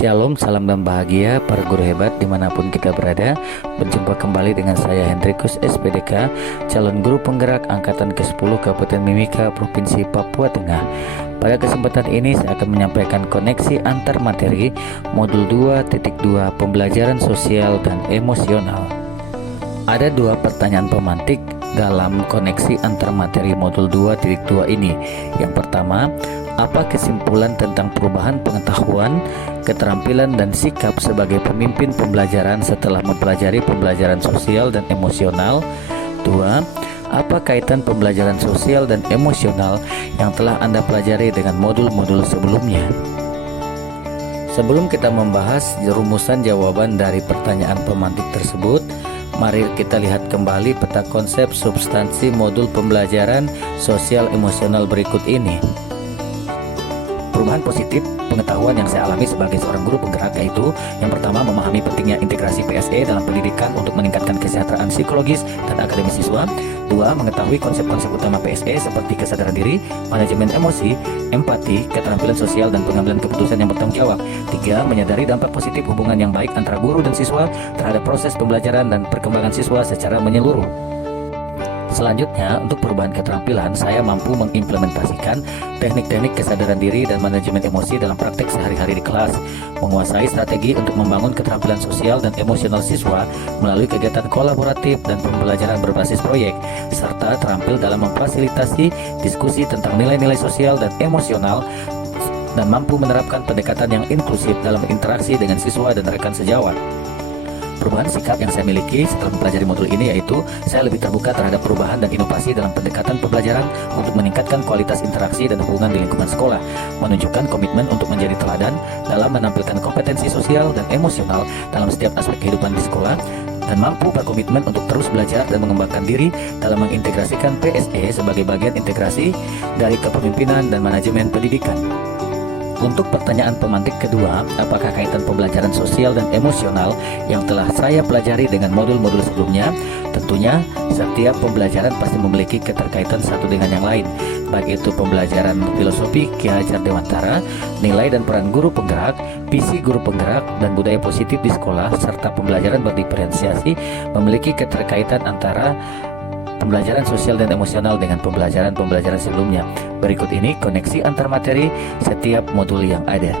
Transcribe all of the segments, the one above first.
Shalom, salam dan bahagia para guru hebat dimanapun kita berada. Berjumpa kembali dengan saya Hendrikus SPDK, calon guru penggerak angkatan ke-10 Kabupaten Mimika, Provinsi Papua Tengah. Pada kesempatan ini saya akan menyampaikan koneksi antar materi modul 2.2 pembelajaran sosial dan emosional. Ada dua pertanyaan pemantik dalam koneksi antar materi modul 2.2 ini. Yang pertama, apa kesimpulan tentang perubahan pengetahuan, keterampilan, dan sikap sebagai pemimpin pembelajaran setelah mempelajari pembelajaran sosial dan emosional? 2. Apa kaitan pembelajaran sosial dan emosional yang telah Anda pelajari dengan modul-modul sebelumnya? Sebelum kita membahas rumusan jawaban dari pertanyaan pemantik tersebut, mari kita lihat kembali peta konsep substansi modul pembelajaran sosial emosional berikut ini. Perubahan positif pengetahuan yang saya alami sebagai seorang guru penggerak yaitu yang pertama, memahami pentingnya integrasi PSE dalam pendidikan untuk meningkatkan kesejahteraan psikologis dan akademis siswa. 2. Mengetahui konsep-konsep utama PSE seperti kesadaran diri, manajemen emosi, empati, keterampilan sosial, dan pengambilan keputusan yang bertanggung jawab. 3. Menyadari dampak positif hubungan yang baik antara guru dan siswa terhadap proses pembelajaran dan perkembangan siswa secara menyeluruh. Selanjutnya, untuk perubahan keterampilan, saya mampu mengimplementasikan teknik-teknik kesadaran diri dan manajemen emosi dalam praktek sehari-hari di kelas, menguasai strategi untuk membangun keterampilan sosial dan emosional siswa melalui kegiatan kolaboratif dan pembelajaran berbasis proyek, serta terampil dalam memfasilitasi diskusi tentang nilai-nilai sosial dan emosional, dan mampu menerapkan pendekatan yang inklusif dalam interaksi dengan siswa dan rekan sejawat. Perubahan sikap yang saya miliki setelah mempelajari modul ini yaitu saya lebih terbuka terhadap perubahan dan inovasi dalam pendekatan pembelajaran untuk meningkatkan kualitas interaksi dan hubungan di lingkungan sekolah, menunjukkan komitmen untuk menjadi teladan dalam menampilkan kompetensi sosial dan emosional dalam setiap aspek kehidupan di sekolah, dan mampu berkomitmen untuk terus belajar dan mengembangkan diri dalam mengintegrasikan PSE sebagai bagian integrasi dari kepemimpinan dan manajemen pendidikan. Untuk pertanyaan pemantik kedua, apakah kaitan pembelajaran sosial dan emosional yang telah saya pelajari dengan modul-modul sebelumnya? Tentunya, setiap pembelajaran pasti memiliki keterkaitan satu dengan yang lain, baik itu pembelajaran filosofi Ki Hajar Dewantara, nilai dan peran guru penggerak, visi guru penggerak, dan budaya positif di sekolah, serta pembelajaran berdiferensiasi memiliki keterkaitan antara pembelajaran sosial dan emosional dengan pembelajaran sebelumnya. Berikut ini koneksi antar materi setiap modul yang ada.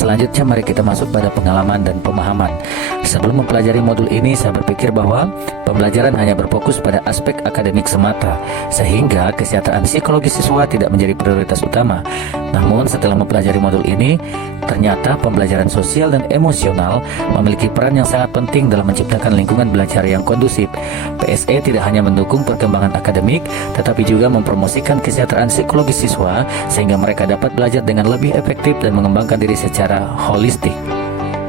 Selanjutnya mari kita masuk pada pengalaman dan pemahaman. Sebelum mempelajari modul ini, saya berpikir bahwa pembelajaran hanya berfokus pada aspek akademik semata, sehingga kesejahteraan psikologis siswa tidak menjadi prioritas utama. Namun setelah mempelajari modul ini, ternyata pembelajaran sosial dan emosional memiliki peran yang sangat penting dalam menciptakan lingkungan belajar yang kondusif. PSE tidak hanya mendukung perkembangan akademik, tetapi juga mempromosikan kesejahteraan psikologis siswa sehingga mereka dapat belajar dengan lebih efektif dan mengembangkan diri secara holistik.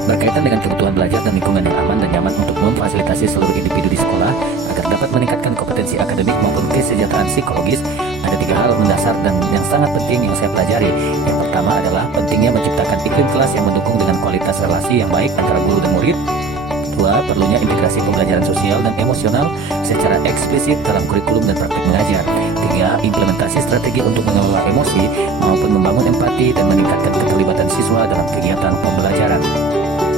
Berkaitan dengan kebutuhan belajar dan lingkungan yang aman dan nyaman untuk memfasilitasi seluruh individu di sekolah agar dapat meningkatkan kompetensi akademik maupun kesejahteraan psikologis, ada 3 hal mendasar dan yang sangat penting yang saya pelajari. Yang pertama adalah pentingnya menciptakan iklim kelas yang mendukung dengan kualitas relasi yang baik antara guru dan murid. 2. Perlunya integrasi pembelajaran sosial dan emosional secara eksplisit dalam kurikulum dan praktik mengajar. 3. Implementasi strategi untuk mengelola emosi maupun membangun empati dan meningkatkan keterlibatan siswa dalam kegiatan pembelajaran.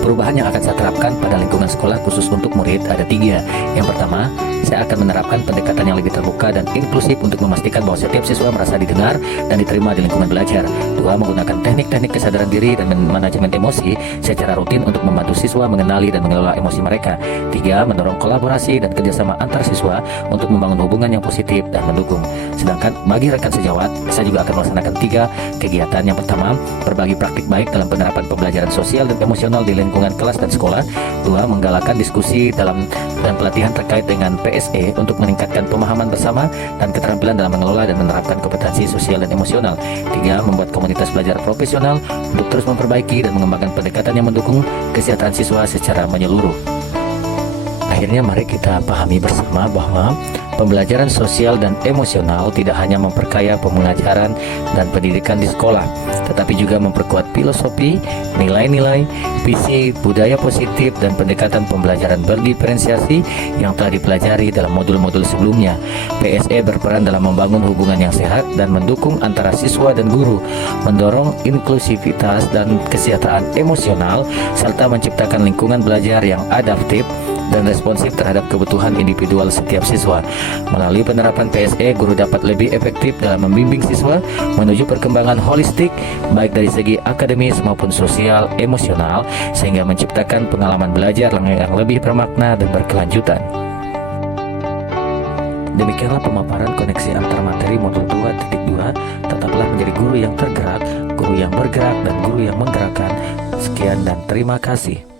Perubahan yang akan saya terapkan pada lingkungan sekolah khusus untuk murid ada 3. Yang pertama, saya akan menerapkan pendekatan yang lebih terbuka dan inklusif untuk memastikan bahwa setiap siswa merasa didengar dan diterima di lingkungan belajar. 2. Menggunakan teknik-teknik kesadaran diri dan manajemen emosi secara rutin untuk membantu siswa mengenali dan mengelola emosi mereka. 3. Mendorong kolaborasi dan kerjasama antar siswa untuk membangun hubungan yang positif dan mendukung. Sedangkan bagi rekan sejawat, saya juga akan melaksanakan 3 kegiatan. Yang pertama, berbagi praktik baik dalam penerapan pembelajaran sosial dan emosional di lingkungan kelas dan sekolah. 2. Menggalakkan diskusi dan pelatihan terkait dengan PSE untuk meningkatkan pemahaman bersama dan keterampilan dalam mengelola dan menerapkan kompetensi sosial dan emosional. 3. Membuat komunitas belajar profesional untuk terus memperbaiki dan mengembangkan pendekatan yang mendukung kesehatan siswa secara menyeluruh. Akhirnya mari kita pahami bersama bahwa pembelajaran sosial dan emosional tidak hanya memperkaya pengajaran dan pendidikan di sekolah, tetapi juga memperkuat filosofi, nilai-nilai, visi, budaya positif, dan pendekatan pembelajaran berdiferensiasi yang telah dipelajari dalam modul-modul sebelumnya. PSE berperan dalam membangun hubungan yang sehat dan mendukung antara siswa dan guru, mendorong inklusivitas dan kesejahteraan emosional, serta menciptakan lingkungan belajar yang adaptif dan responsif terhadap kebutuhan individual setiap siswa. Melalui penerapan PSE, guru dapat lebih efektif dalam membimbing siswa menuju perkembangan holistik, baik dari segi akademis maupun sosial, emosional, sehingga menciptakan pengalaman belajar yang lebih bermakna dan berkelanjutan. Demikianlah pemaparan koneksi antar materi modul 2.2. Tetaplah menjadi guru yang tergerak, guru yang bergerak, dan guru yang menggerakkan. Sekian dan terima kasih.